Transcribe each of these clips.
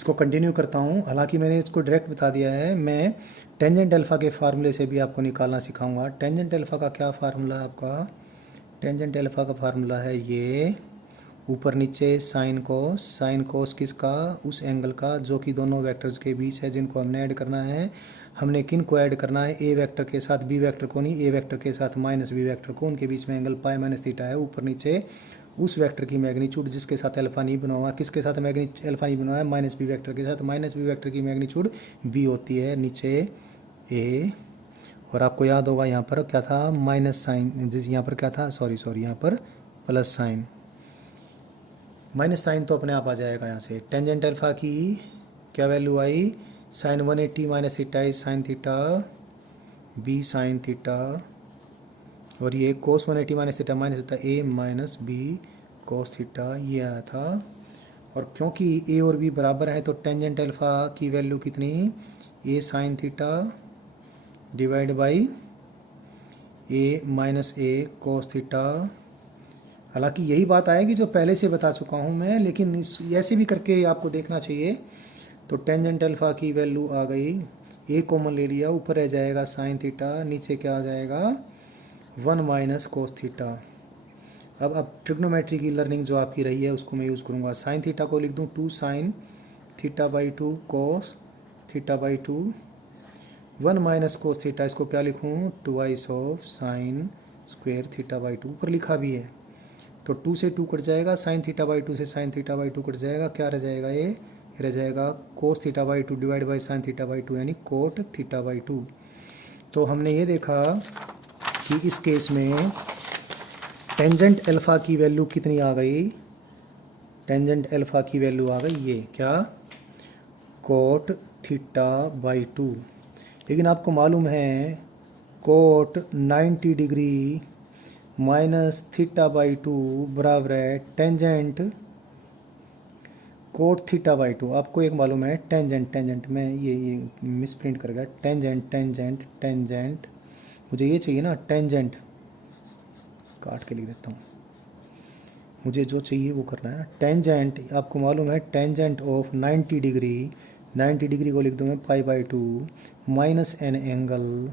इसको कंटिन्यू करता हूँ। हालांकि मैंने इसको डायरेक्ट बता दिया है, मैं टेंजेंट अल्फ़ा के फार्मूले से भी आपको निकालना सिखाऊंगा। टेंजेंट अल्फ़ा का क्या फार्मूला है आपका? टेंजेंट अल्फ़ा का फार्मूला है ये ऊपर नीचे साइन कोस किसका? उस एंगल का जो कि दोनों वेक्टर्स के बीच है, जिनको हमने ऐड करना है। हमने किन को ऐड करना है? ए वेक्टर के साथ बी वेक्टर को नहीं, ए वेक्टर के साथ माइनस बी वेक्टर को। उनके बीच में एंगल पाई माइनस थीटा है। ऊपर नीचे उस वेक्टर की मैग्नीट्यूड जिसके साथ अल्फा नहीं बना हुआ, किसके साथ अल्फा नहीं बना हुआ है? माइनस बी वेक्टर के साथ। माइनस बी वेक्टर की मैग्नीट्यूड बी होती है, नीचे ए। और आपको याद होगा यहाँ पर क्या था? माइनस साइन, यहाँ पर क्या था? सॉरी यहाँ पर प्लस साइन। माइनस साइन तो अपने आप आ जाएगा यहाँ से। टेंजेंट अल्फा की क्या वैल्यू आई? Sine 180 minus theta is sine theta B sine theta. और ये cos 180 minus theta A minus B cos theta, ये आया था। और क्योंकि ए और बी बराबर है तो टेंजेंट अल्फा की वैल्यू कितनी? A sine theta divide by A minus A cos theta. हालांकि यही बात आएगी जो पहले से बता चुका हूँ मैं, लेकिन ऐसे भी करके आपको देखना चाहिए। तो टेंजेंट अल्फा की वैल्यू आ गई, ए कॉमन ले लिया, ऊपर रह जाएगा साइन थीटा, नीचे क्या आ जाएगा? 1 माइनस कोस थीटा। अब ट्रिग्नोमेट्री की लर्निंग जो आपकी रही है उसको मैं यूज़ करूँगा। साइन थीटा को लिख दूँ 2 sine theta by 2 cos theta by 2। 1 minus cos theta, इसको क्या लिखूँ? Twice of sine square theta by 2, ऊपर लिखा भी है। तो 2 से 2 कट जाएगा, साइन थीटा बाई 2 से साइन थीटा बाई 2 कट जाएगा, क्या रह जाएगा? ये रह जाएगा cos theta by 2 divide by sine theta by 2, यानी कोट थीटा बाई 2। तो हमने ये देखा कि इस केस में टेंजेंट अल्फ़ा की वैल्यू कितनी आ गई? टेंजेंट अल्फ़ा की वैल्यू आ गई ये क्या? Cot theta by 2। लेकिन आपको मालूम है cot 90 degree minus theta by 2 बराबर है टेंजेंट कोट थीटा बाई 2। आपको एक मालूम है टेंजेंट में ये मिसप्रिंट कर गया। टेंजेंट मुझे ये चाहिए ना, टेंजेंट काट के लिख देता हूँ, मुझे जो चाहिए वो करना है ना। टेंजेंट आपको मालूम है टेंजेंट ऑफ 90 डिग्री, 90 डिग्री को लिख दूँ मैं pi by 2 minus an angle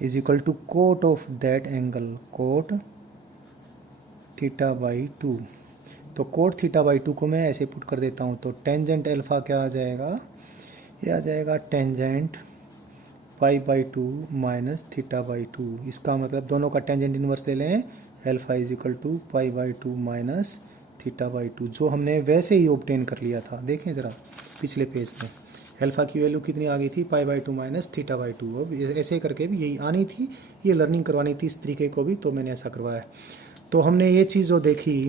is equal to cot of that angle, cot theta by 2। तो कोट थीटा बाई 2 को मैं ऐसे पुट कर देता हूँ। तो टेंजेंट अल्फ़ा क्या आ जाएगा? ये आ जाएगा tangent pi by 2 minus theta by 2। इसका मतलब दोनों का टेंजेंट इनवर्स ले लें, alpha is equal to pi by 2 minus theta by 2, जो हमने वैसे ही ऑब्टेन कर लिया था। देखें ज़रा पिछले पेज में अल्फ़ा की वैल्यू कितनी आ गई थी? पाई बाई 2 माइनस थीटा बाई 2। अब ऐसे करके भी यही आनी थी, ये लर्निंग करवानी थी इस तरीके को भी, तो मैंने ऐसा करवाया। तो हमने ये चीज़ जो देखी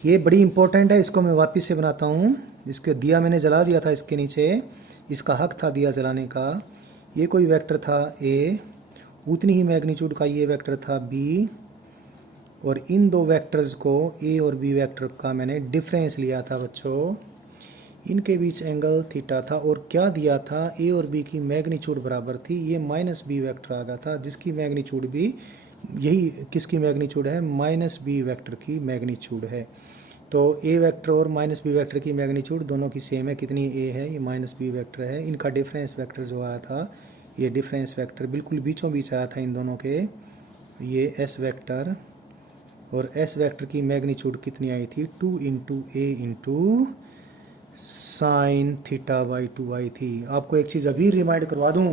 ये बड़ी इंपॉर्टेंट है, इसको मैं वापस से बनाता हूँ। इसके दिया मैंने जला दिया था इसके नीचे, इसका हक था दिया जलाने का। ये कोई वेक्टर था ए, उतनी ही मैग्नीट्यूड का ये वेक्टर था बी, और इन दो वेक्टर्स को ए और बी वेक्टर का मैंने डिफरेंस लिया था बच्चों। इनके बीच एंगल थीटा था, और क्या दिया था? ए और बी की मैग्नीट्यूड बराबर थी। ये माइनस बी वेक्टर आ गया था जिसकी मैग्नीट्यूड भी यही किसकी मैग्नीट्यूड है? माइनस बी वेक्टर की मैग्नीट्यूड है। तो ए वेक्टर और माइनस बी वेक्टर की मैग्नीट्यूड दोनों की सेम है। कितनी? ए है, ये माइनस बी वेक्टर है। इनका डिफरेंस वेक्टर जो आया था, ये डिफरेंस वेक्टर बिल्कुल बीचों बीच आया था इन दोनों के, ये एस वेक्टर। और एस वेक्टर की मैग्नीट्यूड कितनी आई थी? 2 into A into sine theta by 2 आई थी। आपको एक चीज़ अभी रिमाइंड करवा दूँ,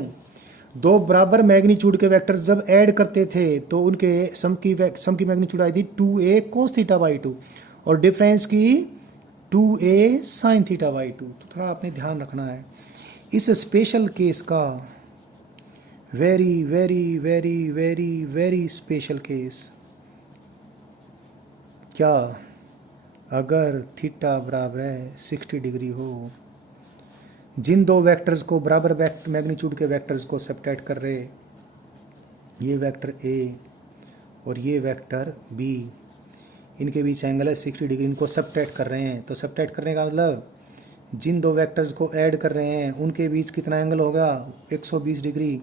दो बराबर मैग्नीट्यूड के वेक्टर जब ऐड करते थे तो उनके सम की मैग्नीट्यूड आई थी 2a कोस थीटा बाई 2, और डिफरेंस की 2a साइन थीटा बाई 2। तो थोड़ा आपने ध्यान रखना है इस स्पेशल केस का, very very very very very special case. क्या अगर थीटा बराबर है 60 डिग्री हो, जिन दो वेक्टर्स को बराबर मैग्नीट्यूड के वेक्टर्स को सब्ट्रैक्ट कर रहे, ये वेक्टर ए और ये वेक्टर बी, इनके बीच एंगल है 60 डिग्री, इनको सब्ट्रैक्ट कर रहे हैं। तो सब्ट्रैक्ट करने का मतलब जिन दो वेक्टर्स को ऐड कर रहे हैं उनके बीच कितना एंगल होगा? 120 डिग्री।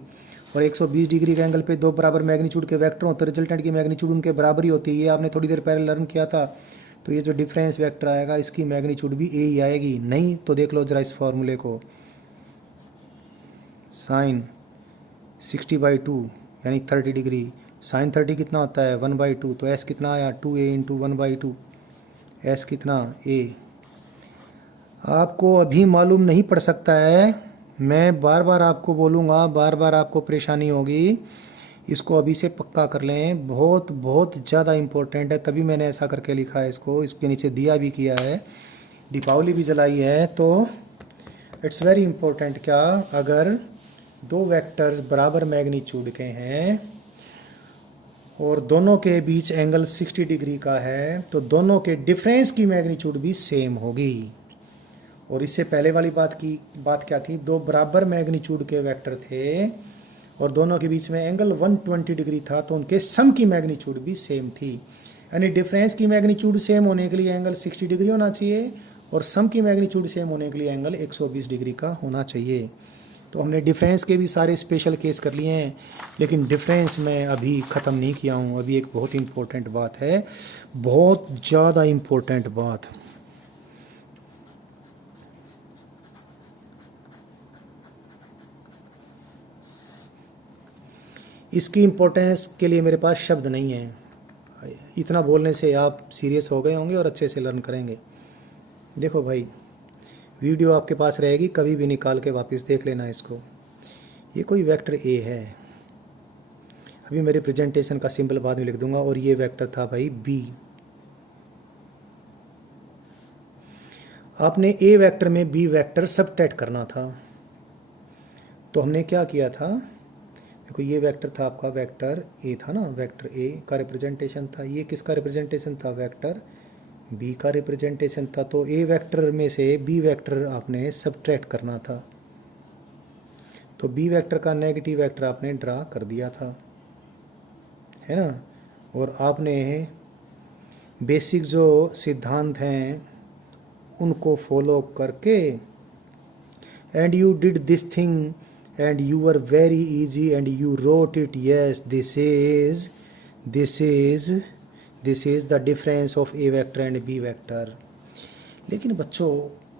और 120 डिग्री के एंगल पे दो बराबर मैग्नीट्यूड के वेक्टर हों तो रिजल्टेंट की मैग्नीट्यूड उनके बराबर ही होती है। ये आपने थोड़ी देर पहले लर्न किया था। तो ये जो डिफरेंस वेक्टर आएगा इसकी मैग्नीट्यूड भी ए ही आएगी। नहीं तो देख लो जरा इस फॉर्मूले को, साइन 60/2 यानी 30 डिग्री, साइन 30 कितना होता है 1/2, तो एस कितना आया 2a इंटू 1/2, एस कितना ए। आपको अभी मालूम नहीं पड़ सकता है, मैं बार बार आपको बोलूँगा, बार बार आपको परेशानी होगी, इसको अभी से पक्का कर लें, बहुत बहुत ज़्यादा इम्पोर्टेंट है, तभी मैंने ऐसा करके लिखा है इसको, इसके नीचे दिया भी किया है, दीपावली भी जलाई है, तो इट्स वेरी इम्पोर्टेंट। क्या अगर दो वेक्टर्स बराबर मैग्नीट्यूड के हैं और दोनों के बीच एंगल 60 डिग्री का है तो दोनों के डिफरेंस की मैग्नीट्यूड भी सेम होगी। और इससे पहले वाली बात क्या थी, दो बराबर मैग्नीट्यूड के वेक्टर थे और दोनों के बीच में एंगल 120 डिग्री था तो उनके सम की मैग्नीट्यूड भी सेम थी। यानी डिफरेंस की मैग्नीट्यूड सेम होने के लिए एंगल 60 डिग्री होना चाहिए और सम की मैग्नीट्यूड सेम होने के लिए एंगल 120 डिग्री का होना चाहिए। तो हमने डिफरेंस के भी सारे स्पेशल केस कर लिए हैं, लेकिन डिफरेंस मैं अभी ख़त्म नहीं किया हूँ, अभी एक बहुत इम्पोर्टेंट बात है, बहुत ज़्यादा इम्पोर्टेंट बात। इसकी इम्पोर्टेंस के लिए मेरे पास शब्द नहीं है, इतना बोलने से आप सीरियस हो गए होंगे और अच्छे से लर्न करेंगे। देखो भाई, वीडियो आपके पास रहेगी, कभी भी निकाल के वापस देख लेना इसको। ये कोई वेक्टर ए है, अभी मेरे प्रेजेंटेशन का सिंबल बाद में लिख दूंगा, और ये वेक्टर था भाई बी। आपने ए वेक्टर में बी वेक्टर सबट्रैक्ट करना था, तो हमने क्या किया था, देखो ये वेक्टर था आपका, वेक्टर ए था ना, वेक्टर ए का रिप्रेजेंटेशन था, ये किसका रिप्रेजेंटेशन था, वेक्टर बी का रिप्रेजेंटेशन था। तो ए वेक्टर में से बी वेक्टर आपने सबट्रैक्ट करना था, तो बी वेक्टर का नेगेटिव वेक्टर आपने ड्रा कर दिया था, है ना। और आपने बेसिक जो सिद्धांत हैं उनको फॉलो करके and you did this thing and you were very easy and you wrote it, yes, this is the difference of a vector and b vector। लेकिन बच्चों,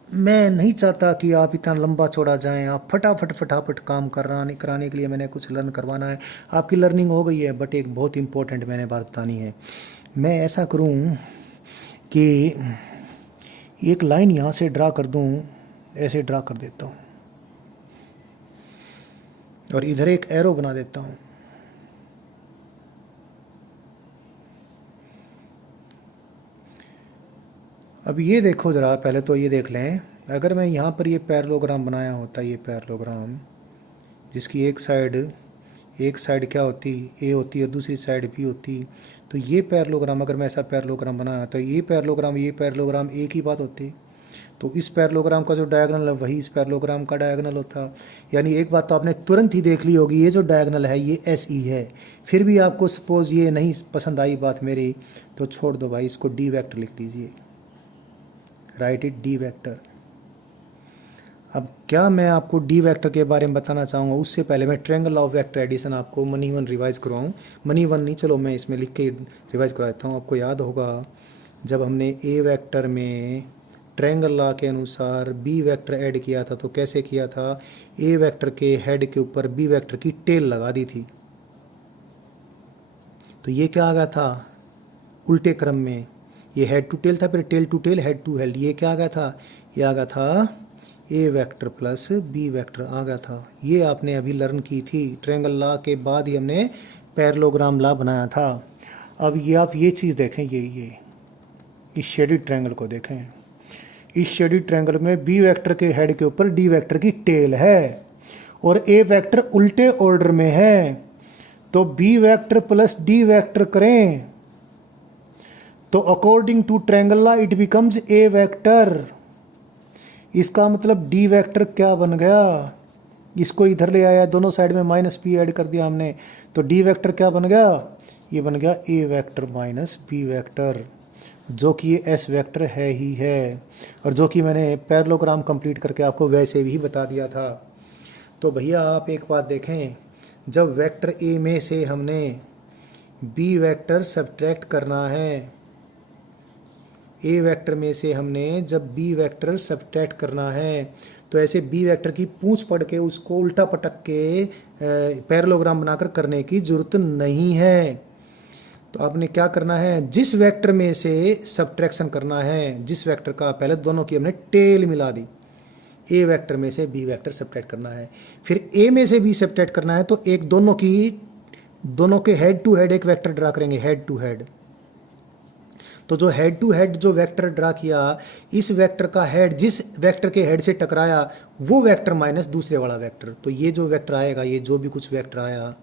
मैं नहीं चाहता कि आप इतना लंबा चौड़ा जाएं, आप फटाफट काम कराने के लिए मैंने कुछ लर्न करवाना है। आपकी लर्निंग हो गई है, बट एक बहुत इंपॉर्टेंट मैंने बात बतानी है। मैं ऐसा करूं कि एक लाइन यहाँ से ड्रा कर दूं, ऐसे ड्रा कर देता हूँ और इधर एक एरो बना देता हूँ। अब ये देखो ज़रा, पहले तो ये देख लें, अगर मैं यहाँ पर ये पैरेललोग्राम बनाया होता, ये पैरेललोग्राम जिसकी एक साइड क्या होती, ए होती और दूसरी साइड बी होती, तो ये पैरेललोग्राम अगर मैं ऐसा पैरेललोग्राम बनाया तो ये पैरेललोग्राम एक ही बात होती। तो इस पैरेललोग्राम का जो डायगोनल है वही इस पैरेललोग्राम का डायगोनल होता। यानी एक बात तो आपने तुरंत ही देख ली होगी, ये जो डायगोनल है ये एस ई है। फिर भी आपको सपोज ये नहीं पसंद आई बात मेरी, तो छोड़ दो भाई, इसको डी वेक्टर लिख दीजिए, राइट इट डी वेक्टर। अब क्या मैं आपको डी वेक्टर के बारे में बताना चाहूँगा, उससे पहले मैं ट्रायंगल ऑफ वेक्टर एडिशन आपको मनी वन रिवाइज करवाऊँ। मनी वन नहीं, चलो मैं इसमें लिख के रिवाइज करा देता हूँ। आपको याद होगा जब हमने ए वेक्टर में ट्रायंगल लॉ के अनुसार बी वेक्टर ऐड किया था तो कैसे किया था, ए वेक्टर के हेड के ऊपर बी वेक्टर की टेल लगा दी थी। तो ये क्या आ गया था, उल्टे क्रम में, ये हेड टू टेल था, फिर tail to tail, head to head, ये क्या आ गया था, ये आ गया था A vector plus B vector आ गया था। ये आपने अभी लर्न की थी, ट्रायंगल लॉ के बाद ही हमने पैरेललोग्राम लॉ बनाया था। अब ये आप ये चीज़ देखें, ये इस शेडेड ट्रायंगल को देखें, इस शेडेड ट्रायंगल में बी वेक्टर के हेड के ऊपर डी वेक्टर की टेल है और ए वेक्टर उल्टे ऑर्डर में है, तो B vector plus D vector करें तो according to triangle law it becomes A vector. इसका मतलब डी वेक्टर क्या बन गया, इसको इधर ले आया, दोनों साइड में माइनस पी ऐड कर दिया हमने, तो डी वेक्टर क्या बन गया, ये बन गया ए वेक्टर माइनस बी वेक्टर, जो कि ये एस वेक्टर है ही है, और जो कि मैंने पैरेललोग्राम कंप्लीट करके आपको वैसे भी बता दिया था। तो भैया आप एक बात देखें, जब वेक्टर ए में से हमने बी वेक्टर सब्ट्रैक्ट करना है, ए वेक्टर में से हमने जब बी वेक्टर सब्ट्रैक्ट करना है तो ऐसे बी वेक्टर की पूंछ पढ़ के उसको उल्टा पटक के पैरेललोग्राम बनाकर करने की जरूरत नहीं है। तो आपने क्या करना है, जिस वेक्टर में से सब्ट्रैक्शन करना है, जिस वेक्टर का, पहले दोनों की हमने टेल मिला दी, ए वेक्टर में से बी वेक्टर सब्ट्रैक्ट करना है, फिर ए में से बी सब्ट्रैक्ट करना है, तो एक दोनों के हेड टू हेड एक वेक्टर ड्रा करेंगे, हेड टू हेड। तो जो हेड टू हेड जो वेक्टर ड्रा किया, इस वेक्टर का हेड जिस वेक्टर के हेड से टकराया वो वेक्टर माइनस दूसरे वाला वेक्टर, तो ये जो वेक्टर आएगा, ये जो भी कुछ वेक्टर आया,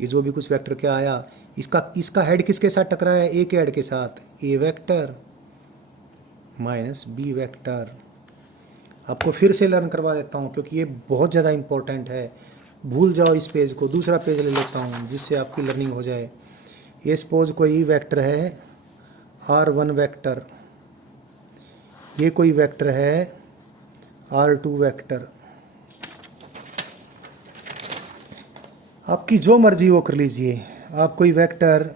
ये जो भी कुछ वेक्टर क्या आया, इसका हेड किसके साथ टकराया, ए के हेड के साथ, ए वेक्टर माइनस बी वेक्टर। आपको फिर से लर्न करवा देता हूँ क्योंकि ये बहुत ज़्यादा इंपॉर्टेंट है, भूल जाओ इस पेज को, दूसरा पेज ले लेता हूँ जिससे आपकी लर्निंग हो जाए। ये सपोज कोई वेक्टर है R1 वेक्टर, ये कोई वेक्टर है R2 वेक्टर, आपकी जो मर्जी वो कर लीजिए। आप कोई वेक्टर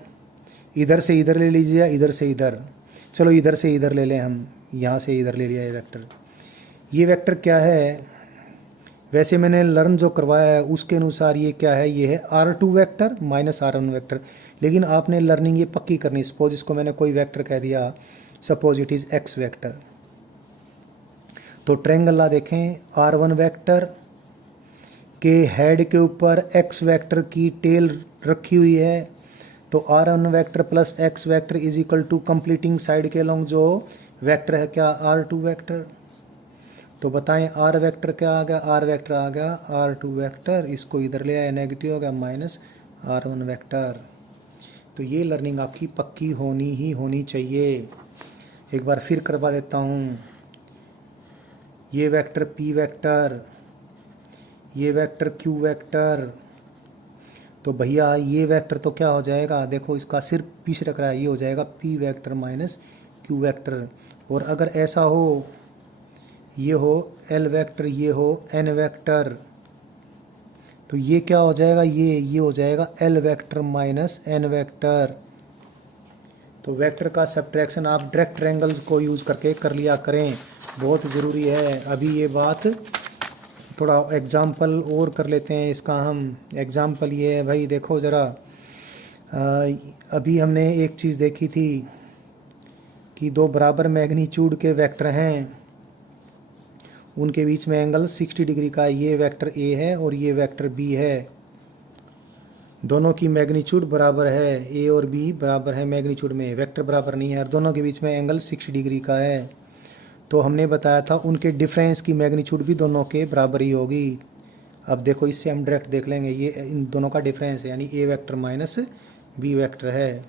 इधर से इधर ले लीजिए या इधर से इधर, चलो इधर से इधर ले लें हम, यहाँ से इधर ले लिया ये वेक्टर। ये वेक्टर क्या है, वैसे मैंने लर्न जो करवाया है उसके अनुसार ये क्या है, ये है R2 vector minus R1 vector, लेकिन आपने लर्निंग ये पक्की करनी। सपोज इसको मैंने कोई वेक्टर कह दिया, suppose it is X vector, तो ट्रायंगल ला देखें, R1 वेक्टर के हेड के ऊपर X वेक्टर की टेल रखी हुई है, तो R1 vector plus X vector is equal to completing side के लॉन्ग जो वेक्टर है क्या, R2 वेक्टर। तो बताएं R वेक्टर क्या आ गया, R वेक्टर आ गया R2 वेक्टर, इसको इधर ले आया, नेगेटिव हो गया, माइनस R1 वेक्टर। तो ये लर्निंग आपकी पक्की होनी ही होनी चाहिए। एक बार फिर करवा देता हूँ, ये वेक्टर P वेक्टर, ये वेक्टर Q वेक्टर, तो भैया ये वेक्टर तो क्या हो जाएगा, देखो इसका सिर्फ पीछे रख रहा है, ये हो जाएगा P vector minus Q vector. और अगर ऐसा हो, ये हो L वेक्टर, ये हो N वेक्टर, तो ये क्या हो जाएगा, ये हो जाएगा L vector minus N vector. तो वेक्टर का सब्ट्रैक्शन आप डायरेक्ट ट्रायंगल्स को यूज करके कर लिया करें, बहुत ज़रूरी है। अभी ये बात थोड़ा एग्जाम्पल और कर लेते हैं इसका हम। एग्जाम्पल ये है भाई, देखो ज़रा, अभी हमने एक चीज़ देखी थी कि दो बराबर मैग्नीट्यूड के वेक्टर हैं, उनके बीच में एंगल 60 डिग्री का, ये वेक्टर A है और ये वेक्टर B है, दोनों की मैग्नीट्यूड बराबर है, A और B बराबर है मैग्नीट्यूड में, वेक्टर बराबर नहीं है, और दोनों के बीच में एंगल 60 डिग्री का है। तो हमने बताया था उनके डिफरेंस की मैग्नीट्यूड भी दोनों के बराबर ही होगी। अब देखो इससे हम डायरेक्ट देख लेंगे, ये इन दोनों का डिफरेंस है, यानी A vector minus B vector है,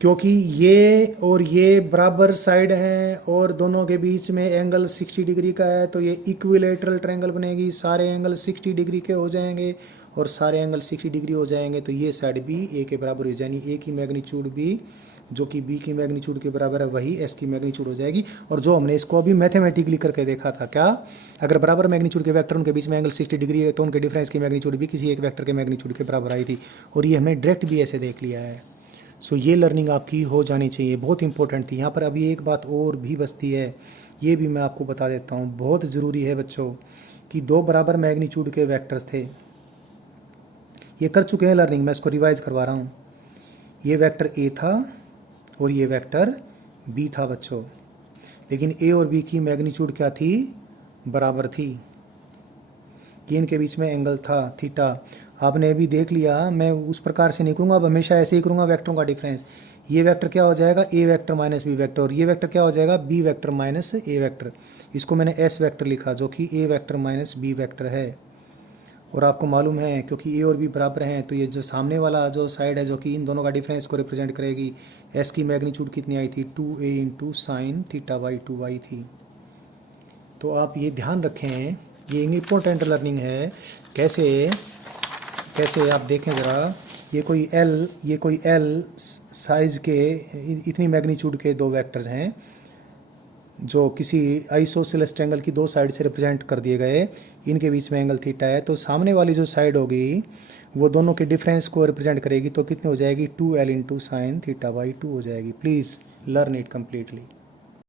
क्योंकि ये और ये बराबर साइड हैं और दोनों के बीच में एंगल 60 डिग्री का है, तो ये इक्विलेटरल ट्रायंगल बनेगी, सारे एंगल 60 डिग्री के हो जाएंगे और सारे एंगल 60 डिग्री हो जाएंगे, तो ये साइड भी A के बराबर हो जाएगी, A की मैग्नीट्यूड भी जो कि B की मैग्नीट्यूड के बराबर है वही S की मैग्नीट्यूड हो जाएगी। और जो हमने इसको अभी मैथमेटिकली करके देखा था, क्या, अगर बराबर मैग्नीट्यूड के वेक्टर उनके बीच में एंगल 60 डिग्री है तो उनके डिफरेंस की मैग्नीट्यूड भी किसी एक वेक्टर के मैग्नीट्यूड के बराबर आई थी, और ये हमने डायरेक्ट भी ऐसे देख लिया है। सो ये लर्निंग आपकी हो जानी चाहिए, बहुत इंपॉर्टेंट थी। यहाँ पर अभी एक बात और भी बचती है, ये भी मैं आपको बता देता हूँ, बहुत ज़रूरी है बच्चों, कि दो बराबर मैग्नीट्यूड के वेक्टर्स थे, ये कर चुके हैं लर्निंग, मैं इसको रिवाइज करवा रहा हूँ। ये वेक्टर A था और ये वेक्टर B था बच्चों, लेकिन A और B की मैग्नीट्यूड क्या थी, बराबर थी, ये इनके बीच में एंगल था थीटा। आपने अभी देख लिया, मैं उस प्रकार से नहीं करूँगा, अब हमेशा ऐसे ही करूँगा वेक्टरों का डिफरेंस। ये वेक्टर क्या हो जाएगा, A vector minus B vector, और ये वेक्टर क्या हो जाएगा, B vector minus A vector. इसको मैंने S वेक्टर लिखा जो कि A vector minus B vector है। और आपको मालूम है क्योंकि A और B बराबर हैं, तो ये जो सामने वाला जो साइड है जो कि इन दोनों का डिफरेंस को रिप्रेजेंट करेगी, S की मैग्नीट्यूड कितनी आई थी, 2A into sine theta by 2y थी। तो आप ये ध्यान रखें, ये इम्पोर्टेंट लर्निंग है। कैसे आप देखें ज़रा, ये कोई L साइज के इतनी मैग्नीट्यूड के दो वेक्टर्स हैं जो किसी आइसोसेलेस ट्रायंगल की दो साइड से रिप्रेजेंट कर दिए गए, इनके बीच में एंगल थीटा है, तो सामने वाली जो साइड होगी वो दोनों के डिफरेंस को रिप्रेजेंट करेगी, तो कितनी हो जाएगी, 2L into sine theta by 2 हो जाएगी। Please learn it completely.